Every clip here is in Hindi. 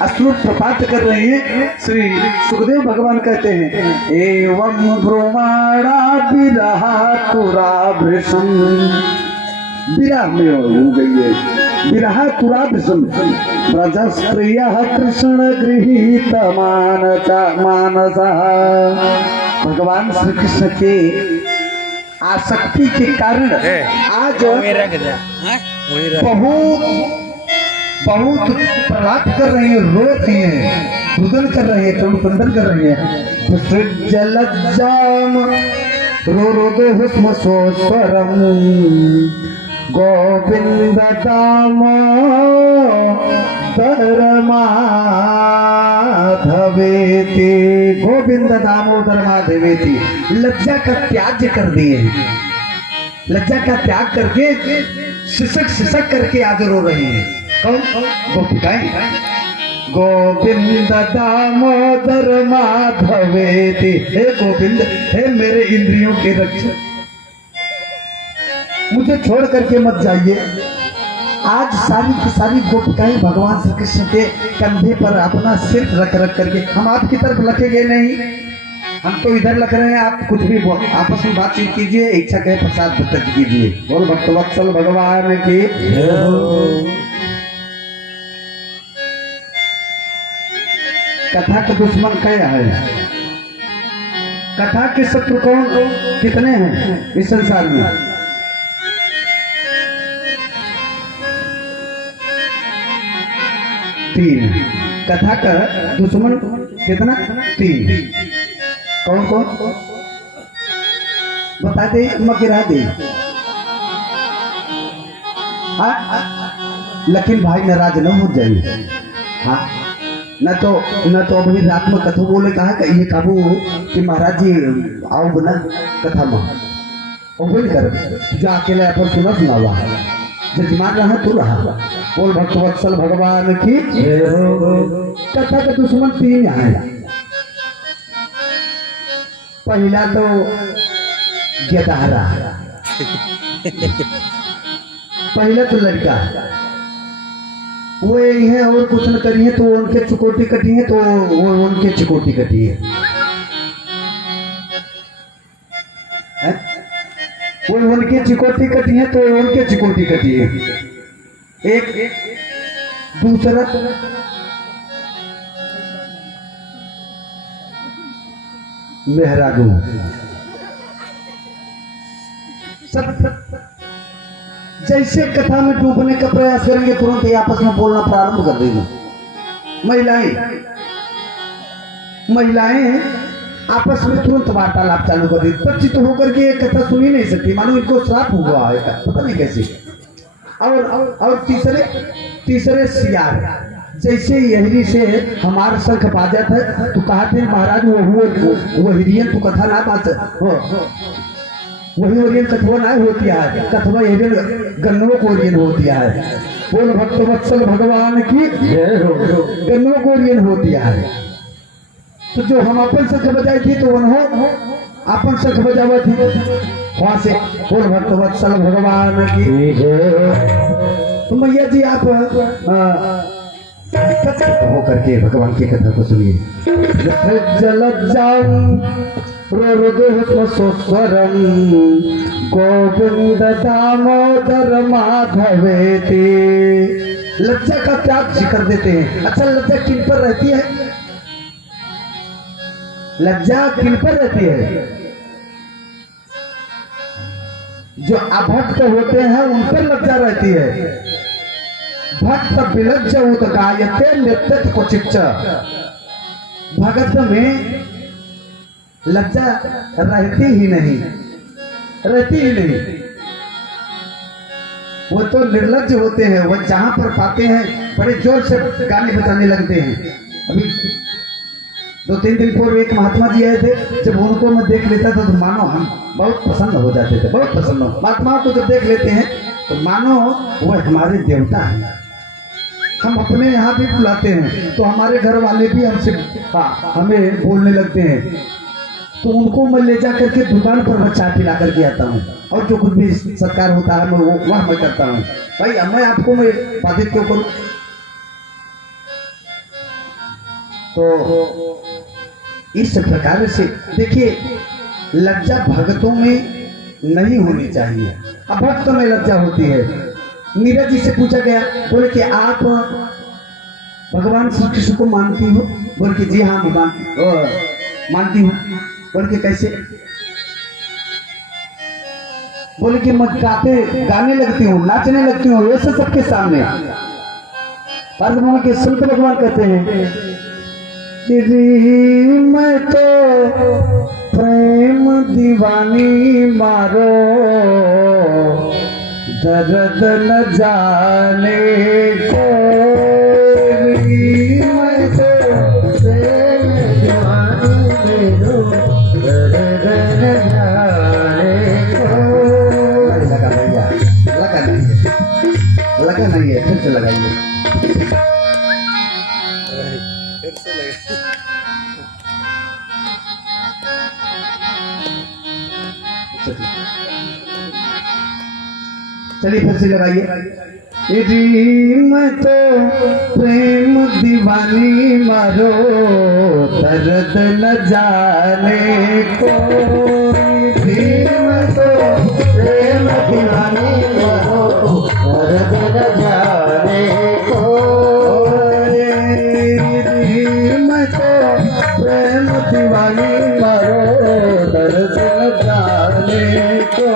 अश्रुप्रपात कर रहे हैं। श्री सुखदेव भगवान कहते हैं एवं ब्रह्माणा विरहा तुराभृशम, विरह में हो गई है, विरहा तुराभृशम ब्रजस्प्रिय कृष्ण गृहीत मानसा। भगवान श्री कृष्ण के आसक्ति के कारण आज बहुत प्रलाप कर रहे हैं, रो रहे हैं, रुदन कर रहे हैं, तरुण कर रहे हैं। जलज्जाम रोदो हुस्म स्वरम गोविंद दामोदर माधवेति, गोविंद दामोदर माधवेति। लज्जा का त्याग कर दिए, लज्जा का त्याग करके सिसक करके आज रो रहे हैं। कौन? गोपिकाएं। गोविंद दामोदर माधवेति, हे गोविंद, हे मेरे इंद्रियों के रक्षक, मुझे छोड़ करके मत जाइए। आज सारी की सारी गोपिकाएं भगवान श्री कृष्ण के कंधे पर अपना सिर रख करके, हम आपकी तरफ लखेंगे नहीं, हम तो इधर लग रहे हैं, आप कुछ भी आपस में बातचीत कीजिए, इच्छा कहे प्रसाद भक्त कीजिए। बोल भक्तवत्सल भगवान की। कथा के दुश्मन क्या है? कथा के शत्रु कौन कितने हैं इस संसार में? तीन। कथा का दुश्मन कितना? तीन। कौन कौन बता दे, गिरा दे। लेकिन भाई नाराज न हो जाइए। हाँ, न तो अभी रात में कथा बोले कहा कि ये काबू कि महाराज जी आओ बना कथा में, और बोल कर जो अकेले अपन सुना हुआ जजमान रहा तू रहा। बोल भक्तवत्सल भगवान की। कथा का दुश्मन तीन है। पहला तो गेदारा, पहला तो लड़का वो यही है, और कुछ न करिए तो उनके चिकोटी कटी है, तो वो उनके चिकोटी कटी है। वो उनके चिकोटी कटी है, तो उनके चिकोटी कटी है। एक दूसरा मेहरागू, सब जैसे कथा में डूबने का प्रयास करेंगे तुरंत ही आपस में बोलना प्रारंभ कर देंगे। महिलाएं आपस में तुरंत वार्तालाप चालू कर दी, चर्चित होकर के कथा सुन ही नहीं सकती, मानो इनको श्राप हुआ है, पता नहीं कैसे। और तीसरे सियार, जैसे यहरी से हमारा शंख बाजत है तो कहते महाराज वो हिरियन तो कथा ना बात वही ओरियन कथवा ना होती है, कथवा एरियन गन्नों को ओरियन होती है। बोल भक्तवत्सल भगवान की। गन्नों को ओरियन होती है। तो जो हम अपन शंख बजाई थी तो उन्होंने अपन शंख बजावा थी वहां से। बोल भक्तवत्सल भगवान की। तो मैया जी आप होकर के भगवान की कथा को सुनिए। स्वरम गोविंद दामोदर माधवेति। लज्जा का त्याग कर देते हैं। अच्छा, लज्जा किन पर रहती है? लज्जा किन पर रहती है? जो अभक्त होते हैं उन पर लज्जा रहती है। भक्त विलज्ज उदगायते नृत्य क्वचिच्च। भगत में लज्जा रहती ही नहीं। वो तो निर्लज्ज होते हैं, वो जहां पर पाते हैं बड़े जोर से गाने बजाने लगते हैं। अभी 2-3 दिन पूर्व एक महात्मा जी आए थे, जब उनको मैं देख लेता था तो मानो हम बहुत प्रसन्न हो जाते थे, बहुत प्रसन्न। महात्माओं को जब देख लेते हैं तो मानो वो हमारे देवता हैं। हम अपने यहाँ भी बुलाते हैं तो हमारे घर वाले भी हमसे हमें बोलने लगते हैं, तो उनको मैं ले जा करके दुकान पर मैं चाय पिला करके आता हूँ, और जो कुछ भी सरकार होता है मैं वह मैं करता हूँ। भाई मैं आपको मैं बाधित क्यों करूँ? तो इस प्रकार से देखिए, लज्जा भक्तों में नहीं होनी चाहिए। अब भक्तों में लज्जा होती है। नीरज जी से पूछा गया, बोले कि आप भगवान श्री कृष्ण को मानती हो? बोले कि जी हाँ, मैं मानती हूँ। बोले कि कैसे? बोले कि मैं गाने लगती हूँ, नाचने लगती हूँ, ऐसे सबके सामने। के संत भगवान कहते हैं, मैं तो प्रेम दीवानी मारो, दर्द न जाने को। मैं तो प्रेम दीवानी मारो, दर्द न जाने को। लगा नहीं है, फिर से लगाइए। चलिए फिर से लगाइए। मैं तो प्रेम दीवानी मारो, दर्द न जाने को। मैं तो प्रेम दीवानी मारो, दर्द न जाने को। मैं तो प्रेम दीवानी मारो, दर्द न जाने को।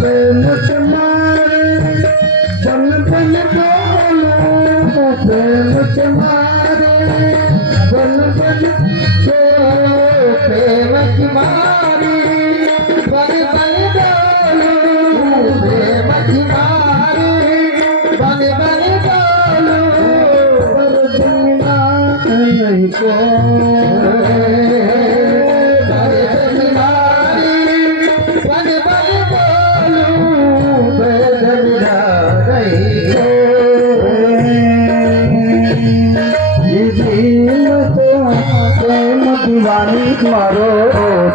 प्रेम तुम्हारे बन बन बोलो, प्रेम तुम्हारे बन बन बोलो, प्रेम तुम्हारी बन बन बोलो, प्रेम तुम्हारी बन बन बोलो, नहीं को दीवानी मारो,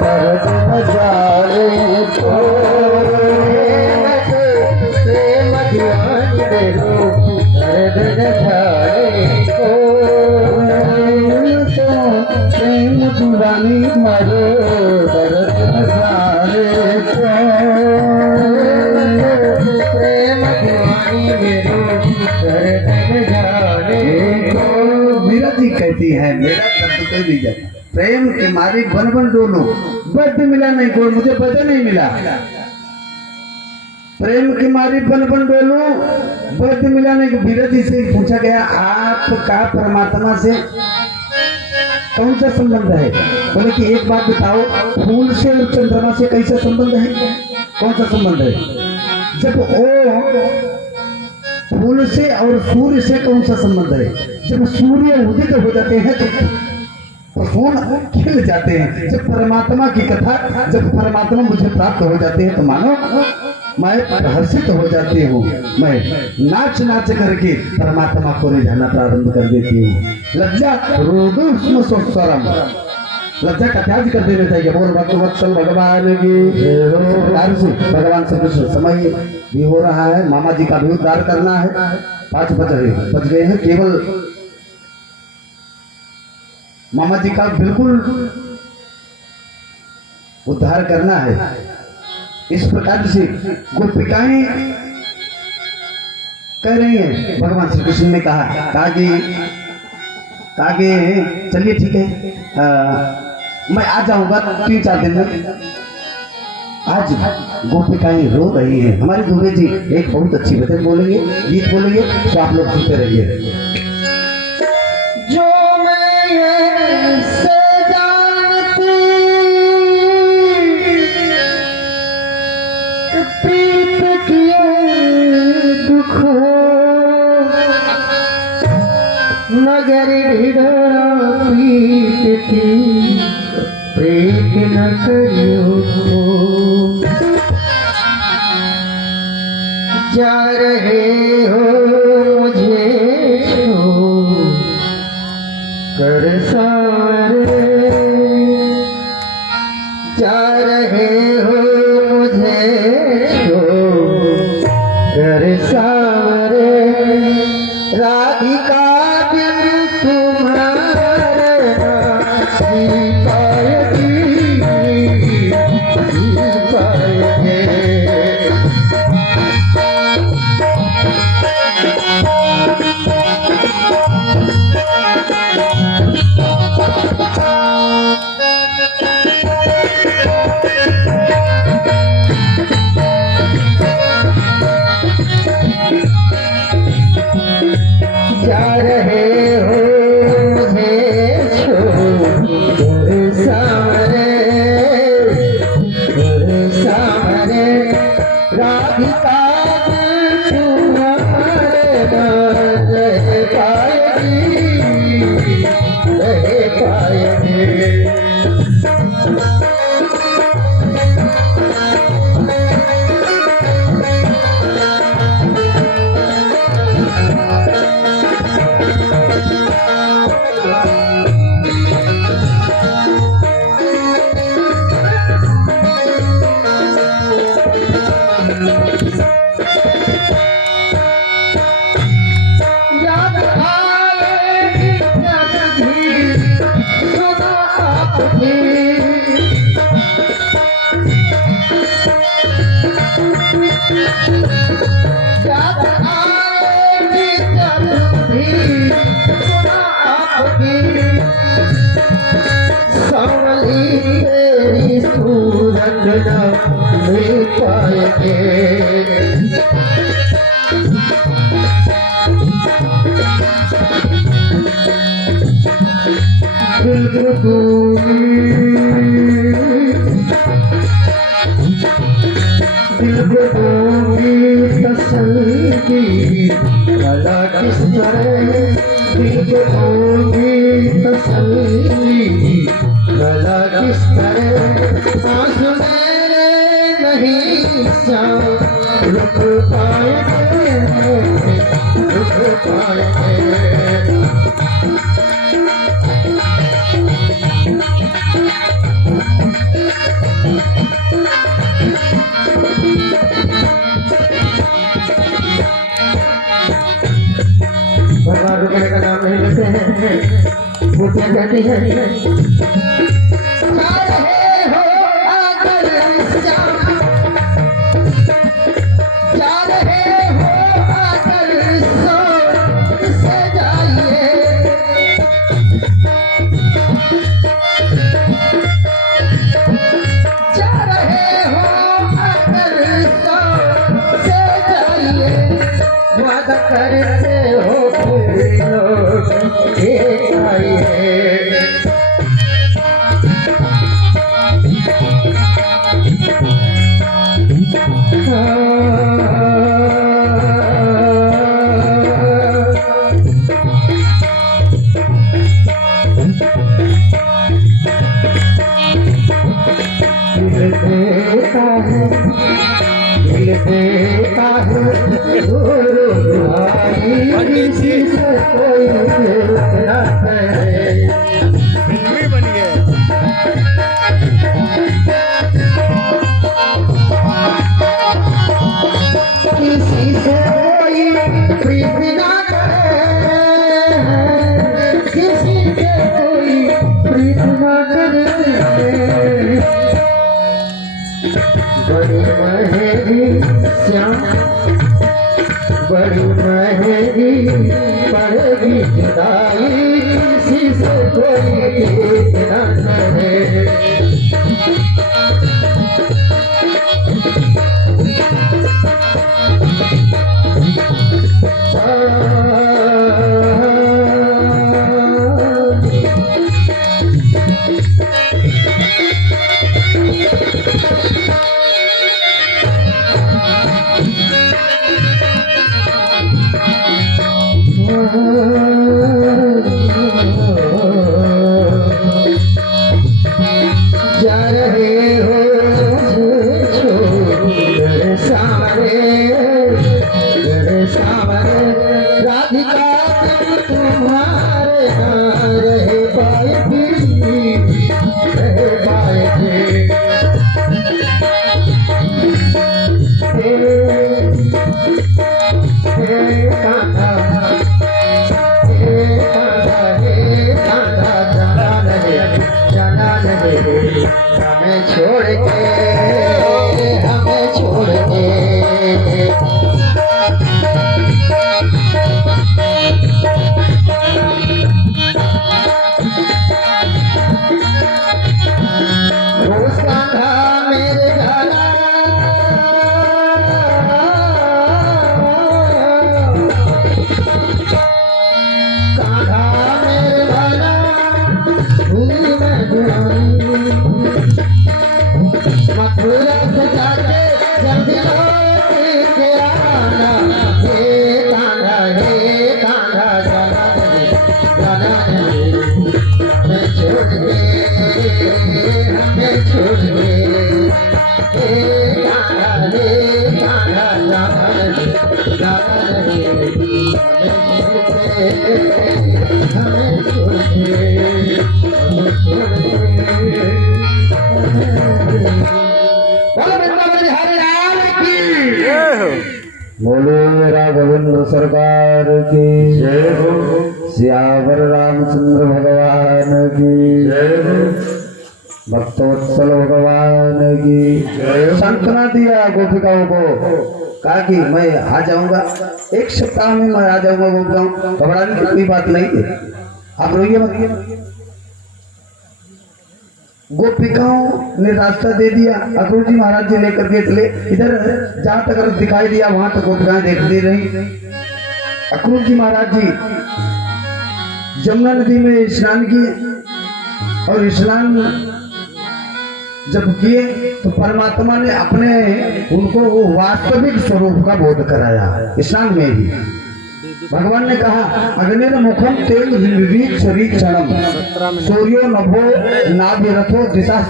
दर्द न जाने को। प्रेम दीवानी मेरो, दर्द न जाने को। प्रेम दीवानी मारो, दर्द न जाने को। प्रेम दीवानी मेरो, दर्द न जाने को। मीरा जी कहती है, मेरा दर्द कोई नहीं जाता। प्रेम के मारे बन बन डोलो, बद मिला नहीं कोई, मुझे बद नहीं मिला। प्रेम के मारे बन बन डोलो, बद मिला नहीं। मीरा जी से पूछा गया, आपका परमात्मा से कौन सा संबंध है? बोले कि एक बात बताओ, फूल से और चंद्रमा से कैसा संबंध है? कौन सा संबंध है? जब वो फूल से और सूर्य से कौन सा संबंध है? जब सूर्य उदित हो जाते हैं तो फूल खिल जाते हैं। जब परमात्मा की कथा, जब परमात्मा मुझे प्राप्त हो जाते हैं तो मानो मैं हर्षित हो जाती हूँ। मैं नाच नाच करके परमात्मा को रिझाना प्रारंभ कर देती हूँ। लज्जा रोदो स्वरम, लज्जा का त्याग कर देना चाहिए। बोल भक्तवत्सल भगवान की। भगवान से कुछ समय भी हो रहा है, मामा जी का भी उद्धार करना है। 5 बज गए हैं, केवल मामा जी का बिल्कुल उद्धार करना है। इस प्रकार से गोपिकाएं कह रही हैं। भगवान श्री कृष्ण ने कहा कि चलिए ठीक है, मैं आ जाऊंगा 3-4 दिन में। आज गोपिकाएं रो रही हैं। हमारे दुबे जी एक बहुत अच्छी वचन बोलेंगे, गीत बोलेंगे, तो आप लोग सुनते रहिए। जो मैं से जानती प्रीत किए दुख नगर पीत की प्रीत न करियो। जा रहे हो मुझे छोड़ कर सारे, जा रहे हो मुझे छोड़ सारे राधिका बिन तुम्हारे जी पाएगी जी पाएंगे। जा रहे हो मुझे छोड़ सामने राधिका तुम्हारे रह पाएगी। याद आएगी जब भी सुना आपकी याद आएगी जब भी सुना आपकी सांवली तेरी सूरत न मिल पाएंगे। दिल को दूंगी तसल्ली भला किस तरह दिल को दूंगी तसल्ली भला किस तरह आंसू मेरे नहीं रुक पाएंगे रुक पाएंगे। भगवान रुकने का नाम नहीं लेते हैं, मूर्तियाँ कहती हैं जा रहे हो आकर श्याम, जा रहे हो आकर सोच से जाइए। जा रहे हो आकर सोच से जाइए। वादा करते हो लोग आइए। दिल देता है कोई बन गए। किसी से कोई प्रीत ना करे, किसी से कोई प्रीत ना करे। बड़ी महंगी श्याम बड़ी महंगी पड़ेगी जुदाई, किसी से कोई प्रीत ना करे। हमें छोड़ के, हमें छोड़ के। बोलो वृंदावन बिहारी लाल की। बोलो राघवेंद्र सरकार की जय हो। सियावर रामचंद्र भगवान की जय हो। भक्तवत्सल भगवान की जय। सांत्वना दिया गोपिकाओं को, कहा कि मैं आ जाऊंगा, एक सप्ताह में मैं आ जाऊंगा गोपिकाओं, घबराने की कोई बात नहीं है, आप रोइए मत। गोपिकाओं ने रास्ता दे दिया, अक्रूर जी महाराज जी लेकर के चले, इधर जहां तक रथ दिखाई दिया वहां तक गोपिकाएं देखती रही। अक्रूर जी महाराज जी यमुना नदी में स्नान किए और स्नान जब किए तो परमात्मा ने अपने उनको वो वास्तविक स्वरूप का बोध कराया स्नान में ही। भगवान ने कहा अग्निर मुखम तेल रीक्षणम सूर्यो नभो नाभिरथो दिशा